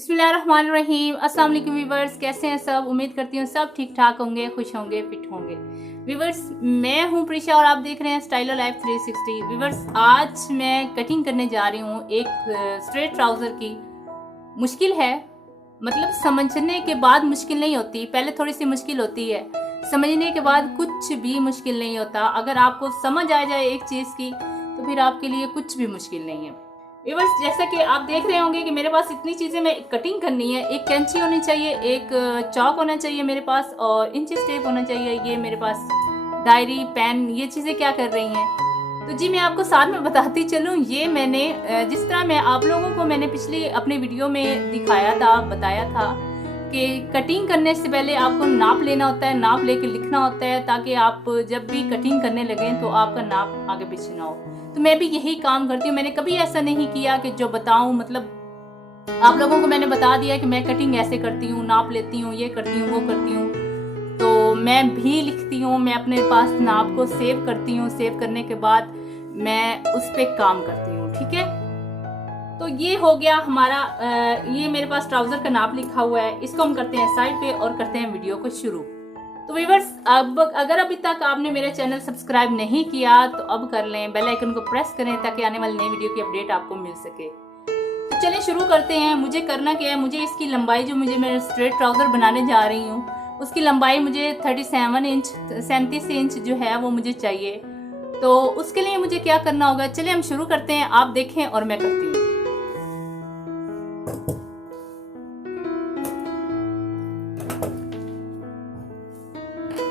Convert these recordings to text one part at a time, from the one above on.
बिस्मिल्लाहिर्रहमानिर्रहीम। अस्सलाम वालेकुम व्यूवर्स, कैसे हैं सब। उम्मीद करती हूँ सब ठीक ठाक होंगे, खुश होंगे, फिट होंगे। व्यूवर्स, मैं हूँ प्रिशा और आप देख रहे हैं स्टाइलो लाइफ 360। व्यूवर्स, आज मैं कटिंग करने जा रही हूँ एक स्ट्रेट ट्राउज़र की। मुश्किल है, मतलब समझने के बाद मुश्किल नहीं होती, पहले थोड़ी सी मुश्किल होती है, समझने के बाद कुछ भी मुश्किल नहीं होता। अगर आपको समझ आ जाए एक चीज़ की तो फिर आपके लिए कुछ भी मुश्किल नहीं है। व्यूअर्स, जैसा कि आप देख रहे होंगे कि मेरे पास इतनी चीज़ें मैं कटिंग करनी है। एक कैंची होनी चाहिए, एक चौक होना चाहिए मेरे पास, और इंचेस टेप होना चाहिए। ये मेरे पास डायरी, पेन, ये चीज़ें क्या कर रही हैं। तो जी मैं आपको साथ में बताती चलूँ। ये मैंने जिस तरह मैं आप लोगों को मैंने पिछली अपने वीडियो में दिखाया था, बताया था कि कटिंग करने से पहले आपको नाप लेना होता है, नाप लेके लिखना होता है, ताकि आप जब भी कटिंग करने लगें तो आपका नाप आगे पीछे ना हो। तो मैं भी यही काम करती हूँ। मैंने कभी ऐसा नहीं किया कि जो बताऊँ, मतलब आप लोगों को मैंने बता दिया कि मैं कटिंग ऐसे करती हूँ, नाप लेती हूँ, ये करती हूँ, वो करती हूँ। तो मैं भी लिखती हूँ, मैं अपने पास नाप को सेव करती हूँ, सेव करने के बाद मैं उस पर काम करती हूँ। ठीक है, तो ये हो गया हमारा ये मेरे पास ट्राउजर का नाप लिखा हुआ है। इसको हम करते हैं साइड पे और करते हैं वीडियो को शुरू। तो व्यूअर्स, अब अगर अभी तक आपने मेरा चैनल सब्सक्राइब नहीं किया तो अब कर लें, बेल आइकन को प्रेस करें ताकि आने वाली नई वीडियो की अपडेट आपको मिल सके। तो चलें शुरू करते हैं। मुझे करना क्या है, मुझे इसकी लंबाई, जो मुझे मैं स्ट्रेट ट्राउजर बनाने जा रही हूँ, उसकी लंबाई मुझे 37 इंच 37 इंच जो है वो मुझे चाहिए। तो उसके लिए मुझे क्या करना होगा, चलिए हम शुरू करते हैं। आप देखें और मैं करती हूँ।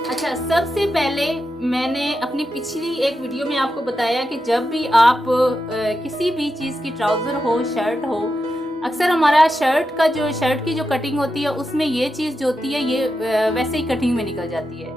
अच्छा, सबसे पहले मैंने अपनी पिछली एक वीडियो में आपको बताया कि जब भी आप किसी भी चीज़ की, ट्राउज़र हो, शर्ट हो, अक्सर हमारा शर्ट की जो कटिंग होती है उसमें ये चीज़ जो होती है ये वैसे ही कटिंग में निकल जाती है,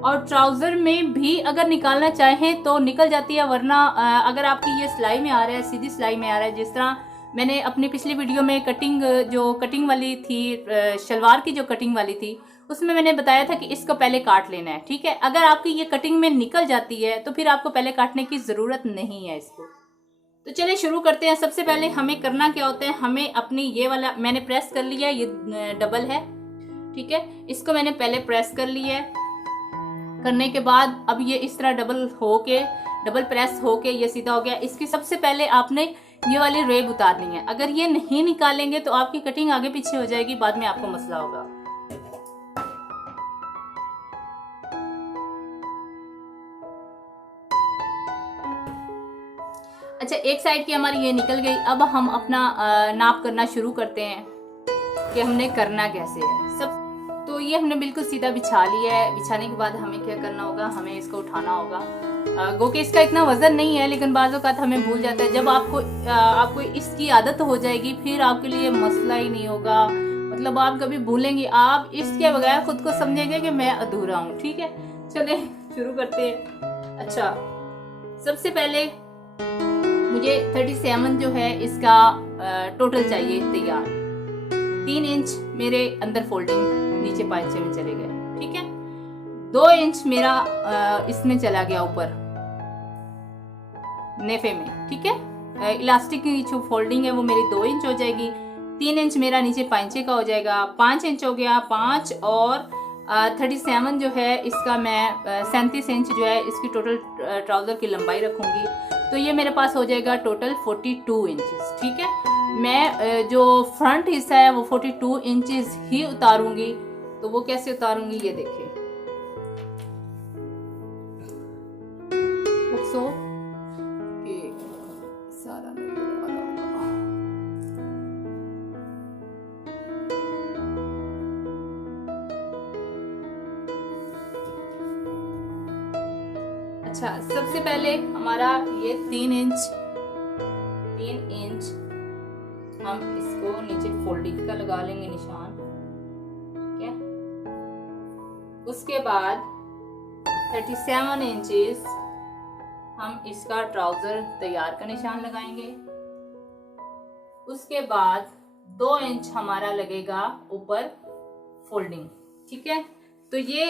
और ट्राउज़र में भी अगर निकालना चाहें तो निकल जाती है। वरना अगर आपकी ये सिलाई में आ रहा है, सीधी सिलाई में आ रहा है, जिस तरह मैंने अपनी पिछली वीडियो में कटिंग वाली थी, शलवार की जो कटिंग वाली थी, उसमें मैंने बताया था कि इसको पहले काट लेना है। ठीक है, अगर आपकी ये कटिंग में निकल जाती है तो फिर आपको पहले काटने की ज़रूरत नहीं है इसको। तो चलिए शुरू करते हैं। सबसे पहले हमें करना क्या होता है, हमें अपनी ये वाला मैंने प्रेस कर लिया, ये डबल है। ठीक है, इसको मैंने पहले प्रेस कर लिया है। करने के बाद अब ये इस तरह डबल प्रेस होके ये सीधा हो गया। इसकी सबसे पहले आपने ये वाली रेब उतारनी है। अगर ये नहीं निकालेंगे तो आपकी कटिंग आगे पीछे हो जाएगी, बाद में आपको मसला होगा। अच्छा, एक साइड की हमारी ये निकल गई। अब हम अपना नाप करना शुरू करते हैं कि हमने करना कैसे है। सब तो ये हमने बिल्कुल सीधा बिछा लिया है। बिछाने के बाद हमें क्या करना होगा, हमें इसको उठाना होगा। गो कि इसका इतना वजन नहीं है, लेकिन बाज़ औक़ात हमें भूल जाता है। जब आपको इसकी आदत हो जाएगी फिर आपके लिए मसला ही नहीं होगा। मतलब आप कभी भूलेंगे, आप इसके बगैर खुद को समझेंगे कि मैं अधूरा हूँ। ठीक है, चले शुरू करते हैं। अच्छा, सबसे पहले मुझे 37 जो है इसका टोटल चाहिए तैयार। 3 इंच मेरे अंदर फोल्डिंग नीचे पांचे में चले गए। ठीक है, 2 इंच मेरा इसमें चला गया ऊपर नेफे में। ठीक है, इलास्टिक की जो फोल्डिंग है वो मेरी 2 इंच हो जाएगी। 3 इंच मेरा नीचे पांचे का हो जाएगा, 5 इंच हो गया। 5 और 37 जो है इसका मैं 37 इंच जो है इसकी टोटल ट्राउज़र की लंबाई रखूँगी। तो ये मेरे पास हो जाएगा टोटल 42 इंचेस। ठीक है, मैं जो फ्रंट हिस्सा है वो 42 इंचेस ही उतारूंगी। तो वो कैसे उतारूंगी ये देखिए। सो सारा अच्छा, सबसे पहले हमारा ये 3 इंच हम इसको नीचे फोल्डिंग का लगा लेंगे निशान। ठीक है, उसके बाद 37 इंचेस हम इसका ट्राउजर तैयार का निशान लगाएंगे। उसके बाद 2 इंच हमारा लगेगा ऊपर फोल्डिंग। ठीक है, तो ये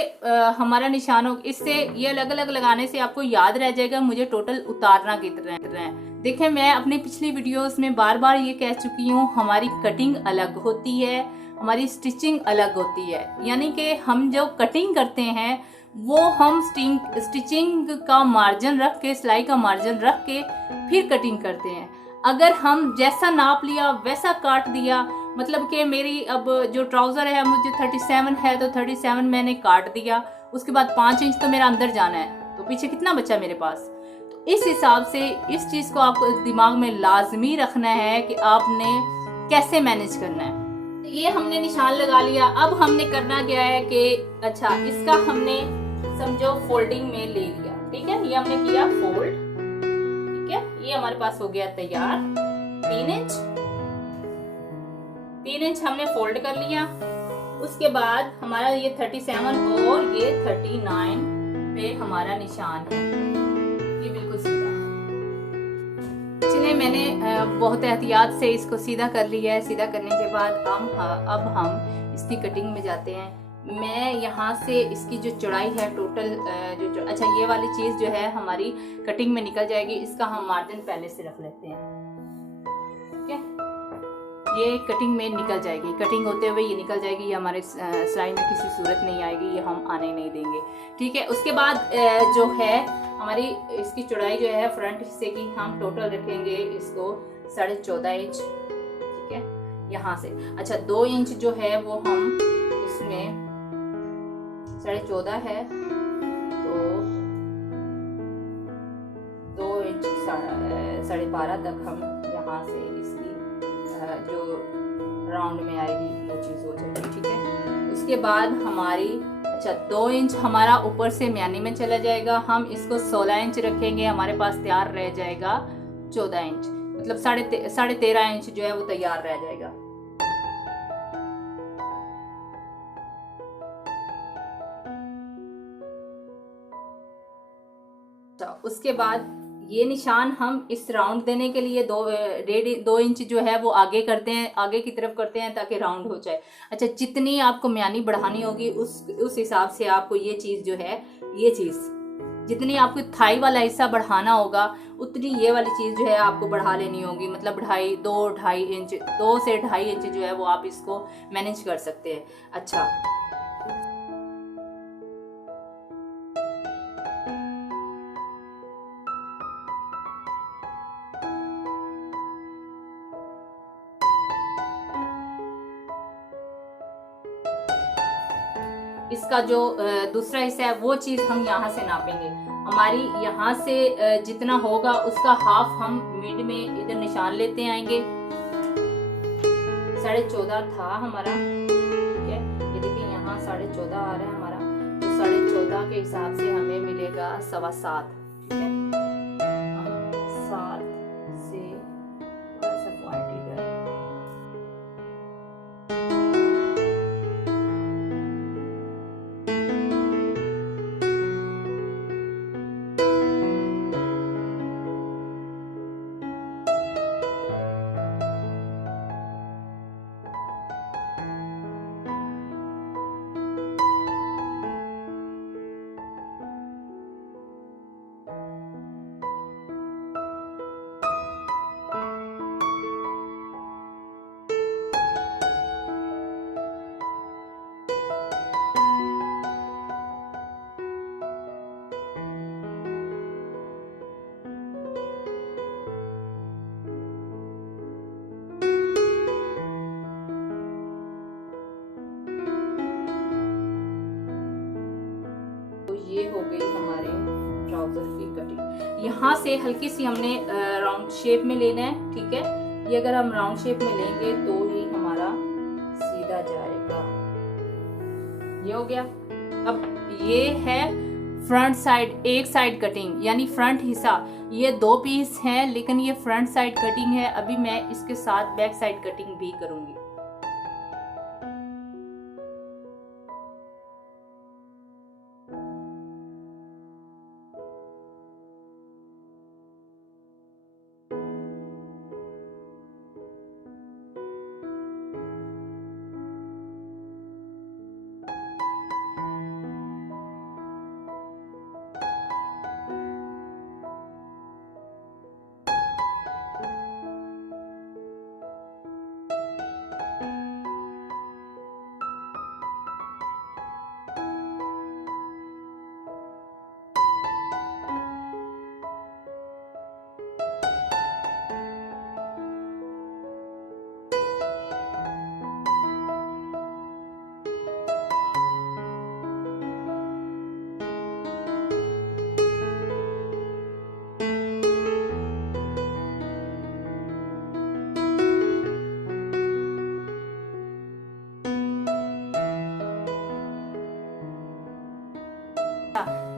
हमारा निशान हो। इससे ये अलग अलग लगाने से आपको याद रह जाएगा मुझे टोटल उतारना कितना है। देखें, मैं अपनी पिछली वीडियोस में बार बार ये कह चुकी हूँ, हमारी कटिंग अलग होती है, हमारी स्टिचिंग अलग होती है। यानी कि हम जो कटिंग करते हैं वो हम स्टिचिंग का मार्जिन रख के, सिलाई का मार्जिन रख के फिर कटिंग करते हैं। अगर हम जैसा नाप लिया वैसा काट दिया, मतलब कि मेरी अब जो ट्राउज़र है मुझे 37 है तो 37 मैंने काट दिया, उसके बाद 5 इंच तो मेरा अंदर जाना है, तो पीछे कितना बचा मेरे पास। इस हिसाब से इस चीज़ को आपको दिमाग में लाजमी रखना है कि आपने कैसे मैनेज करना है। ये हमने निशान लगा लिया। अब हमने करना क्या है कि अच्छा, इसका हमने समझो फोल्डिंग में ले लिया, ठीक है, ये हमने किया फोल्ड, ठीक है, ये हमारे पास हो गया तैयार। 3 इंच हमने फोल्ड कर लिया। उसके बाद हमारा ये 37 और ये 39 पे हमारा निशान है, ये बिल्कुल सीधा। चलिए, मैंने बहुत एहतियात से इसको सीधा कर लिया है। सीधा करने के बाद अब हम इसकी कटिंग में जाते हैं। मैं यहाँ से इसकी जो चौड़ाई है टोटल अच्छा, ये वाली चीज़ जो है हमारी कटिंग में निकल जाएगी, इसका हम मार्जिन पहले से रख लेते हैं, ठीक है। ये कटिंग में निकल जाएगी, कटिंग होते हुए ये निकल जाएगी, ये हमारे सिलाई में किसी सूरत नहीं आएगी, ये हम आने नहीं देंगे, ठीक है। उसके बाद जो है हमारी इसकी चौड़ाई जो है फ्रंट हिस्से की हम टोटल रखेंगे इसको 14.5 इंच, ठीक है, यहाँ से। अच्छा, 2 इंच जो है वो हम इसमें 14.5 है तो 2 इंच 12.5 तक हम यहाँ से इसकी जो राउंड में आएगी वो चीज़ हो जाएगी, ठीक है। उसके बाद हमारी अच्छा 2 इंच हमारा ऊपर से म्यानी में चला जाएगा, हम इसको 16 इंच रखेंगे, हमारे पास तैयार रह जाएगा 14 इंच, मतलब 13.5 इंच जो है वो तैयार रह जाएगा। अच्छा, उसके बाद ये निशान हम इस राउंड देने के लिए 2 इंच जो है वो आगे करते हैं, आगे की तरफ करते हैं ताकि राउंड हो जाए। अच्छा, जितनी आपको म्यानी बढ़ानी होगी उस हिसाब से आपको ये चीज़ जो है, ये चीज़ जितनी आपको थाई वाला हिस्सा बढ़ाना होगा उतनी ये वाली चीज़ जो है आपको बढ़ा लेनी होगी, मतलब 2 से 2.5 इंच जो है वो आप इसको मैनेज कर सकते हैं। अच्छा, इसका जो दूसरा हिस्सा है वो चीज़ हम यहाँ से नापेंगे। हमारी यहाँ से जितना होगा उसका हाफ हम मिड में इधर निशान लेते आएंगे। 14.5 था हमारा, ठीक है, ये देखिए यहाँ 14.5 आ रहा है हमारा, तो 14.5 के हिसाब से हमें मिलेगा 7.25, ठीक है। 7 से ऐसा पॉइंट इधर, ये हो गई हमारे ट्राउजर की कटिंग। यहाँ से हल्की सी हमने राउंड शेप में लेना है, ठीक है। ये अगर हम राउंड शेप में लेंगे तो ही हमारा सीधा जाएगा। ये हो गया। अब ये है फ्रंट साइड, एक साइड कटिंग, यानी फ्रंट हिस्सा। ये 2 पीस हैं लेकिन ये फ्रंट साइड कटिंग है। अभी मैं इसके साथ बैक साइड कटिंग भी करूंगी।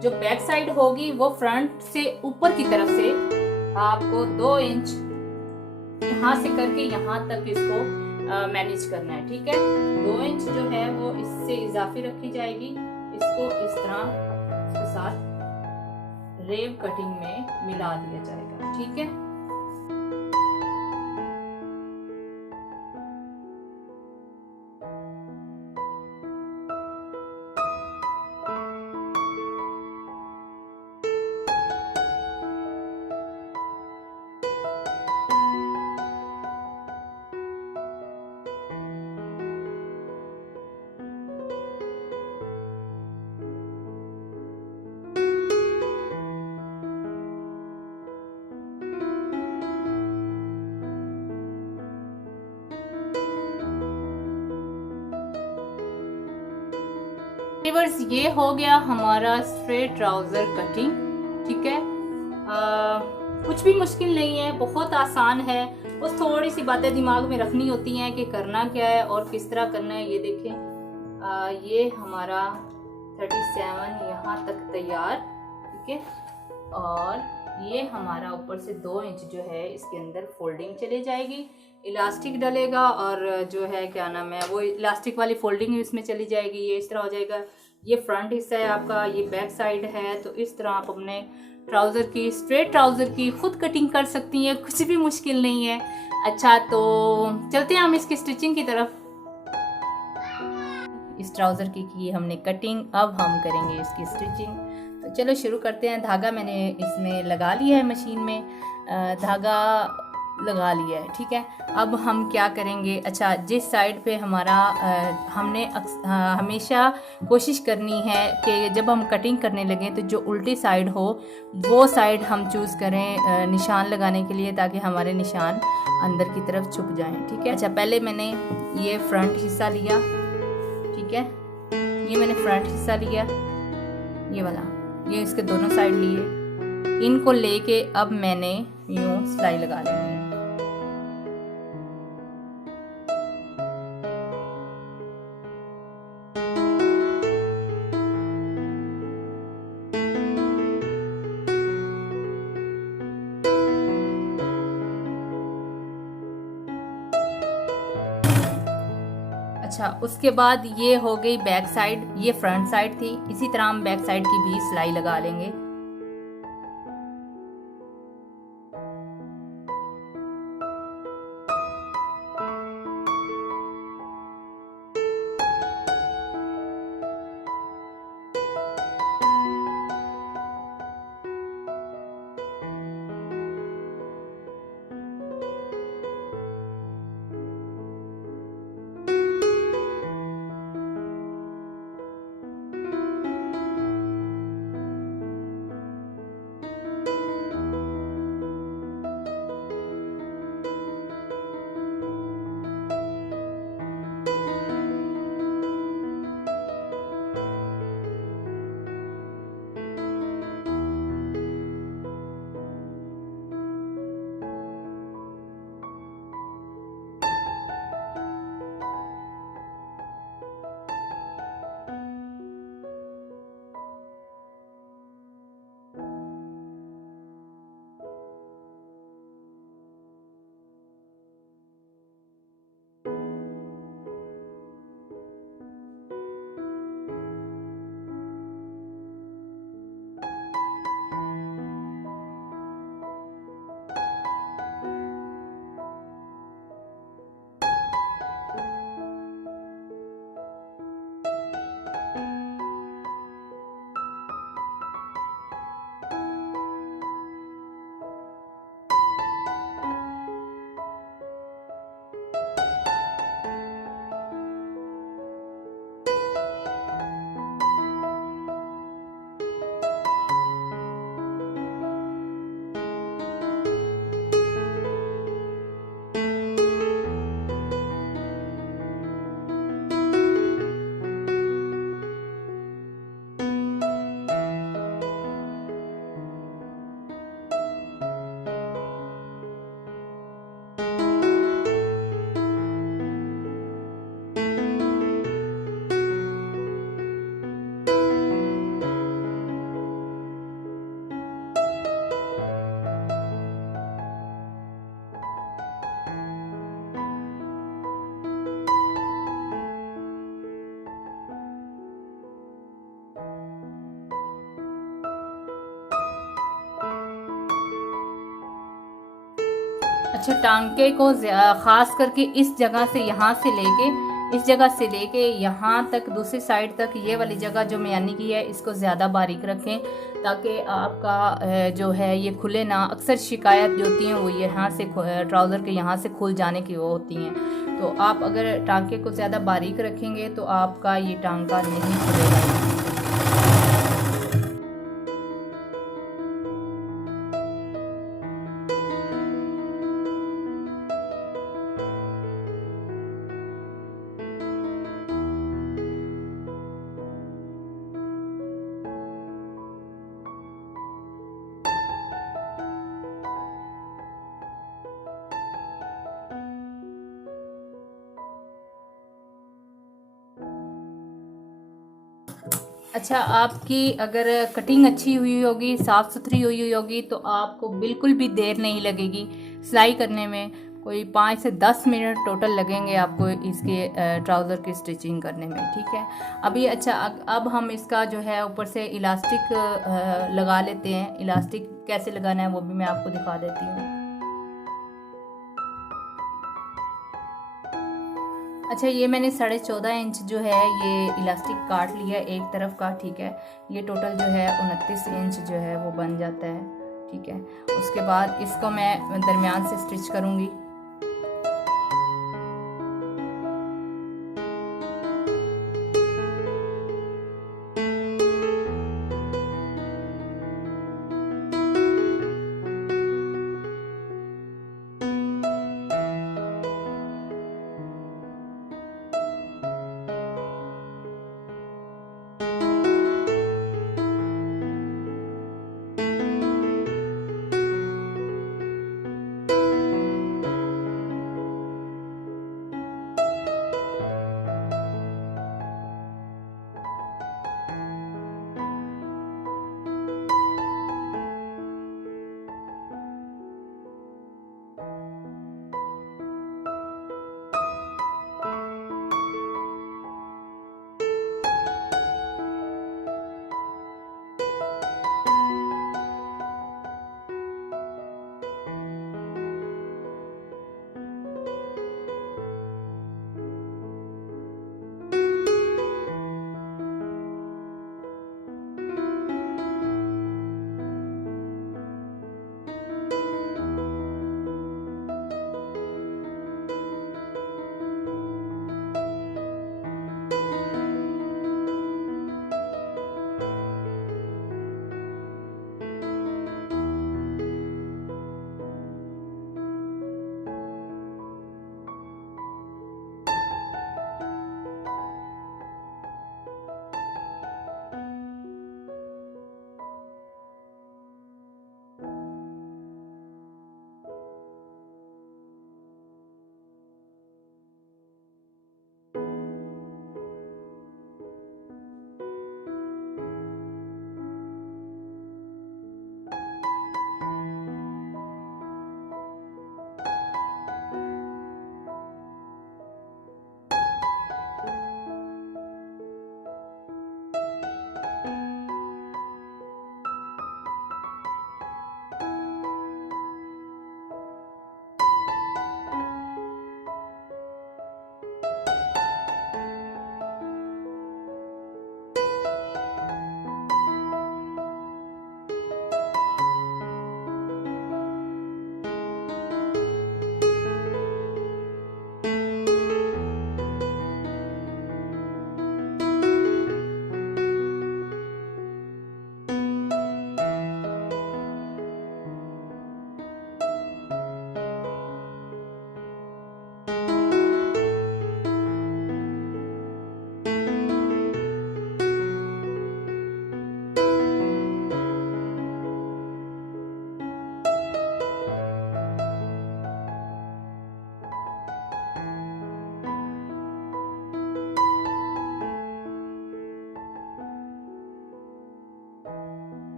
जो बैक साइड होगी वो फ्रंट से ऊपर की तरफ से आपको 2 इंच यहाँ से करके यहाँ तक इसको मैनेज करना है। ठीक है, 2 इंच जो है वो इससे इजाफी रखी जाएगी। इसको इस तरह इसके साथ रेव कटिंग में मिला दिया जाएगा। ठीक है, व्यूअर्स ये हो गया हमारा स्ट्रेट ट्राउजर कटिंग। ठीक है, कुछ भी मुश्किल नहीं है, बहुत आसान है। बस थोड़ी सी बातें दिमाग में रखनी होती हैं कि करना क्या है और किस तरह करना है। ये देखें, ये हमारा 37 यहाँ तक तैयार। ठीक है, और ये हमारा ऊपर से 2 इंच जो है इसके अंदर फोल्डिंग चले जाएगी, इलास्टिक डलेगा और जो है क्या नाम है वो इलास्टिक वाली फोल्डिंग इसमें चली जाएगी। ये इस तरह हो जाएगा। ये फ्रंट हिस्सा है आपका, ये बैक साइड है। तो इस तरह आप अपने ट्राउज़र की, स्ट्रेट ट्राउज़र की खुद कटिंग कर सकती हैं, कुछ भी मुश्किल नहीं है। अच्छा, तो चलते हैं हम इसकी स्टिचिंग की तरफ। इस ट्राउज़र की हमने कटिंग, अब हम करेंगे इसकी स्टिचिंग। तो चलो शुरू करते हैं। धागा मैंने इसमें लगा लिया है, मशीन में धागा लगा लिया है। ठीक है, अब हम क्या करेंगे, अच्छा जिस साइड पे हमारा हमने हमेशा कोशिश करनी है कि जब हम कटिंग करने लगें तो जो उल्टी साइड हो वो साइड हम चूज़ करें निशान लगाने के लिए, ताकि हमारे निशान अंदर की तरफ छुप जाएं। ठीक है, अच्छा पहले मैंने ये फ्रंट हिस्सा लिया। ठीक है, ये मैंने फ्रंट हिस्सा लिया, ये वाला, ये इसके दोनों साइड लिए। इनको लेके अब मैंने यूँ सिलाई लगा लेनी है। अच्छा, उसके बाद ये हो गई बैक साइड, ये फ्रंट साइड थी। इसी तरह हम बैक साइड की भी सिलाई लगा लेंगे। अच्छा, टांके को ख़ास करके इस जगह से यहाँ तक दूसरी साइड तक ये वाली जगह जो म्यानी की है इसको ज़्यादा बारीक रखें ताकि आपका जो है ये खुले ना। अक्सर शिकायत जो होती हैं वो यहाँ से ट्राउज़र के यहाँ से खुल जाने की वो होती हैं। तो आप अगर टांके को ज़्यादा बारीक रखेंगे तो आपका ये टांका नहीं खुलेगा। अच्छा, आपकी अगर कटिंग अच्छी हुई होगी, साफ़ सुथरी हुई होगी तो आपको बिल्कुल भी देर नहीं लगेगी सिलाई करने में। कोई 5 से 10 मिनट टोटल लगेंगे आपको इसके ट्राउज़र की स्टिचिंग करने में, ठीक है। अभी अच्छा, अब हम इसका जो है ऊपर से इलास्टिक लगा लेते हैं। इलास्टिक कैसे लगाना है वो भी मैं आपको दिखा देती हूँ। अच्छा, ये मैंने 14.5 इंच जो है ये इलास्टिक काट लिया एक तरफ का, ठीक है। ये टोटल जो है 29 इंच जो है वो बन जाता है, ठीक है। उसके बाद इसको मैं दरमियान से स्टिच करूँगी।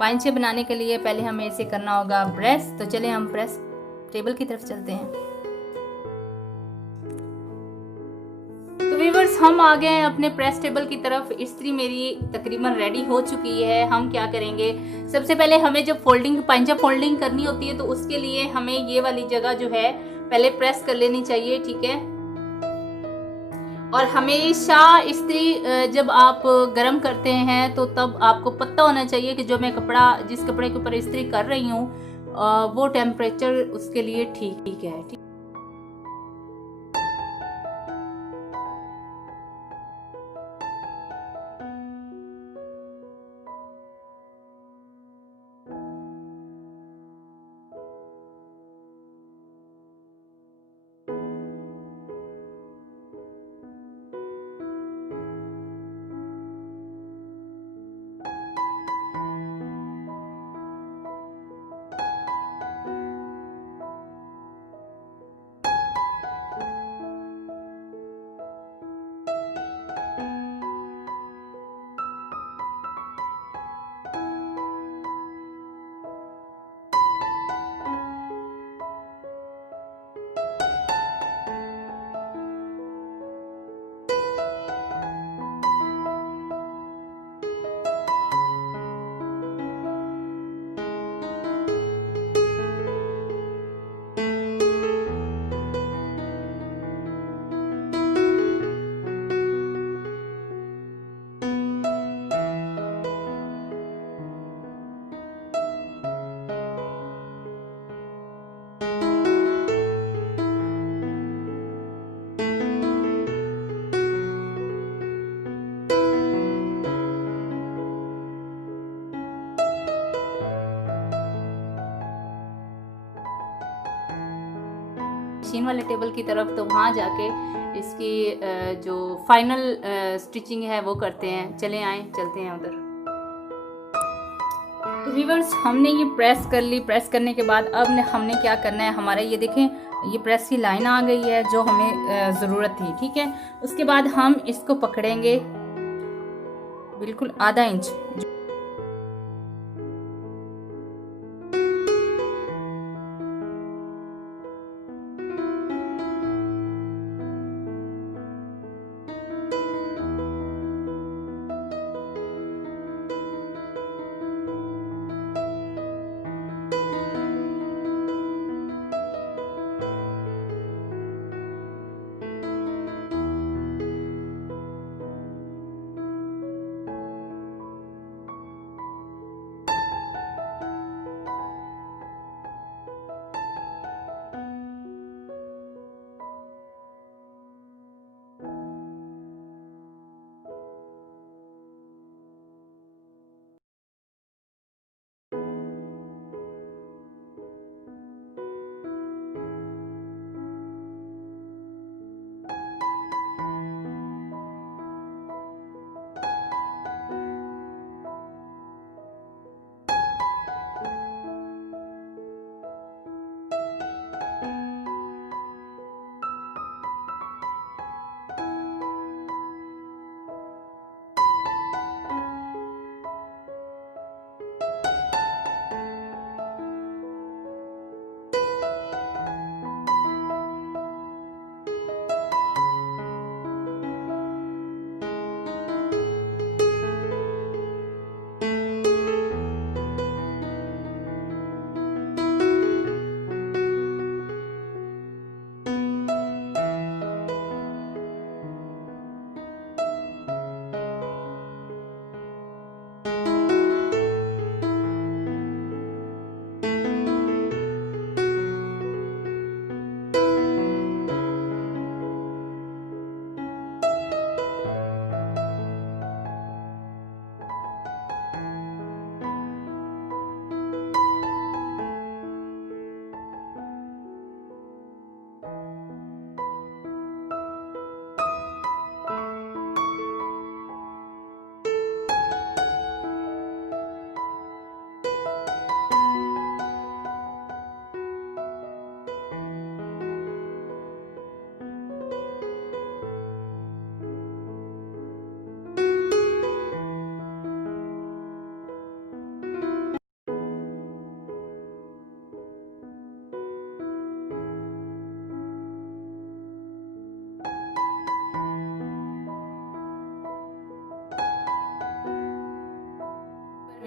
पांचे बनाने के लिए पहले हमें इसे करना होगा प्रेस। तो चले हम प्रेस टेबल की तरफ चलते हैं। तो हम आ गए हैं अपने प्रेस टेबल की तरफ। इस्त्री मेरी तकरीबन रेडी हो चुकी है। हम क्या करेंगे, सबसे पहले हमें जब फोल्डिंग पंजा फोल्डिंग करनी होती है तो उसके लिए हमें ये वाली जगह जो है पहले प्रेस कर लेनी चाहिए, ठीक है। और हमेशा इस्त्री जब आप गर्म करते हैं तो तब आपको पता होना चाहिए कि जो मैं कपड़ा, जिस कपड़े के ऊपर इस्त्री कर रही हूँ वो टेम्परेचर उसके लिए ठीक है, ठीक। मशीन वाले टेबल की तरफ, तो वहाँ जाके इसकी जो फाइनल स्टिचिंग है वो करते हैं। चले आए, चलते हैं उधर। तो व्यूअर्स, हमने ये प्रेस कर ली। प्रेस करने के बाद अब हमने क्या करना है, हमारा ये देखें, ये प्रेस की लाइन आ गई है जो हमें ज़रूरत थी, ठीक है। उसके बाद हम इसको पकड़ेंगे बिल्कुल आधा इंच।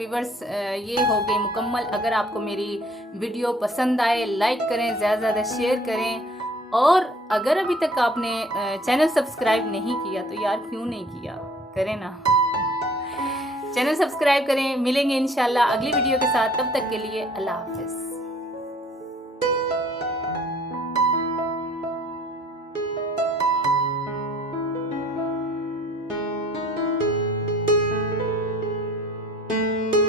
व्यूवर्स ये हो गई मुकम्मल। अगर आपको मेरी वीडियो पसंद आए लाइक करें, ज़्यादा से ज़्यादा शेयर करें, और अगर अभी तक आपने चैनल सब्सक्राइब नहीं किया तो यार क्यों नहीं किया, करें ना, चैनल सब्सक्राइब करें। मिलेंगे इंशाल्लाह अगली वीडियो के साथ, तब तक के लिए अल्लाह हाफिज़।